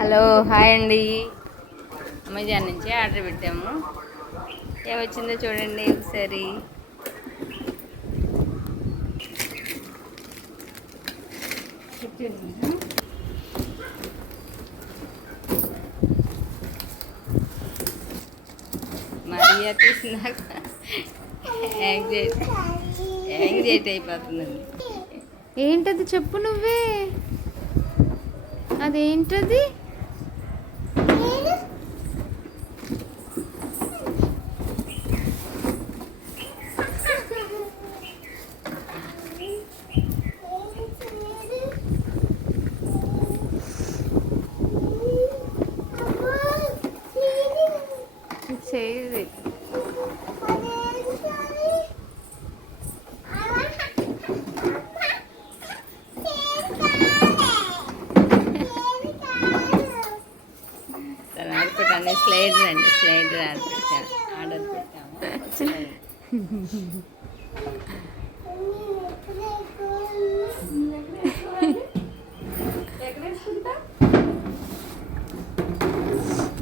Hello hi అండి. Amazon నుంచి order పెట్టాము. ఏమొచ్చిందో చూడండి ఒకసారి. మరియా తీసినాక యాంగ్జైటీ అయిపోతుందండి. ఏంటది చెప్పు నువ్వే. అదేంటది? చేయది ఆడుకోవటానికి స్లైడర్ అండి. స్లైడర్ ఆర్డర్ పెట్టాము.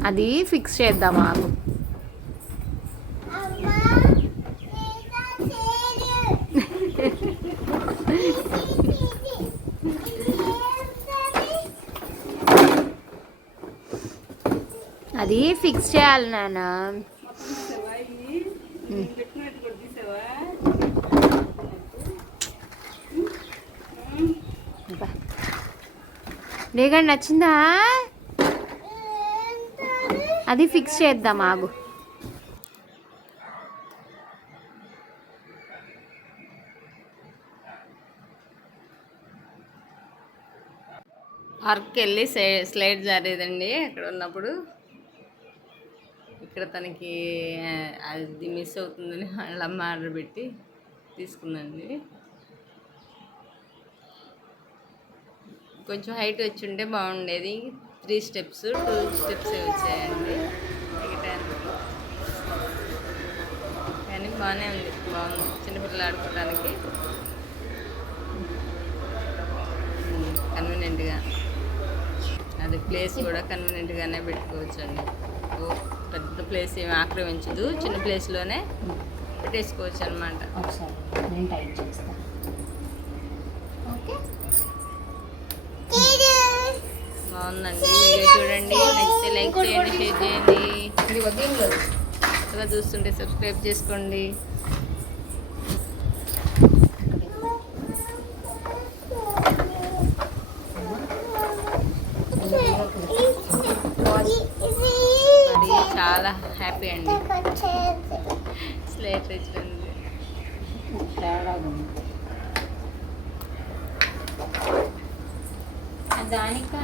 అది ఫిక్స్ చేద్దామా? అది ఫిక్స్ చేయాలి నాన్న. నీకు నచ్చిందా? అది ఫిక్స్ చేద్దాం ఆగు. పార్క్కి వెళ్ళి స్లైడ్ జారేదండి అక్కడ ఉన్నప్పుడు. ఇక్కడ తనకి అది మిస్ అవుతుందని వాళ్ళ అమ్మ ఆర్డర్ పెట్టి తీసుకుందండి. కొంచెం హైట్ వచ్చి ఉంటే బాగుండేది. 3 స్టెప్స్ 2 స్టెప్స్ వచ్చాయండి ఎగటానికి. కానీ బాగానే ఉంది, బాగుంది చిన్నపిల్లలు ఆడుకోవడానికి కన్వీనియంట్గా. అది ప్లేస్ కూడా కన్వీనియంట్గానే పెట్టుకోవచ్చు అండి. పెద్ద ప్లేస్ ఏమి ఆక్రమించదు, చిన్న ప్లేస్లోనే పెట్టేసుకోవచ్చు అనమాట. బాగుందండి. వీడియో చూడండి, నచ్చితే లైక్ చేయండి, షేర్ చేయండి. కొత్తగా చూస్తుంటే సబ్స్క్రైబ్ చేసుకోండి. మరి చాలా హ్యాపీ అండి. స్లేట్ తెచ్చింది. దానికా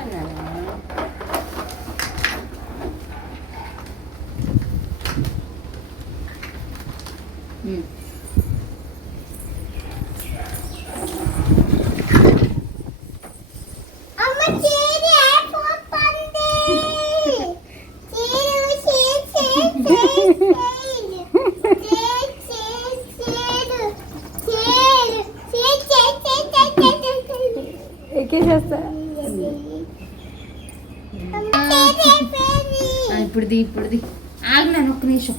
ఎక్కేసేస్తా. ఇప్పుడుది ఆగినాను ఒక్క నిమిషం.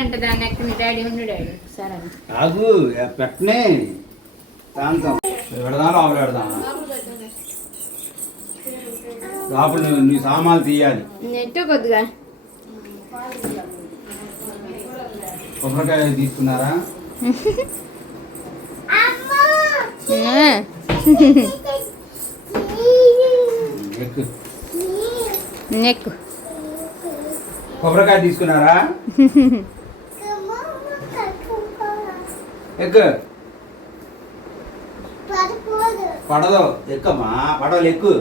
అంటే దాన్ని ఎక్కడ డాడీ ఉండు డాడీ సరే ఆగు పెట్టనే ప్రాంతం పెడదా లోపల పెడదా లోపల నీ సామాన్లు తీయాలి నెట్టు కొద్దిగా కొబ్బరికాయ తీసుకున్నారా? ఎక్కు. నెక్కు కొబ్బరికాయ తీసుకున్నారా? ఎక్కు. పడదు, ఎక్కమ్మా, పడవలు ఎక్కు.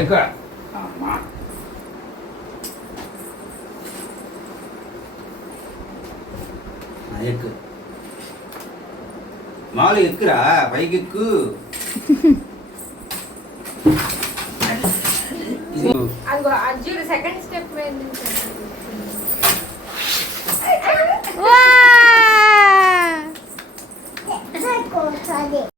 ఎక్కు అమ్మా. ఎక్కు మామూలు ఎక్కురా, పైకి ఎక్కు. Second step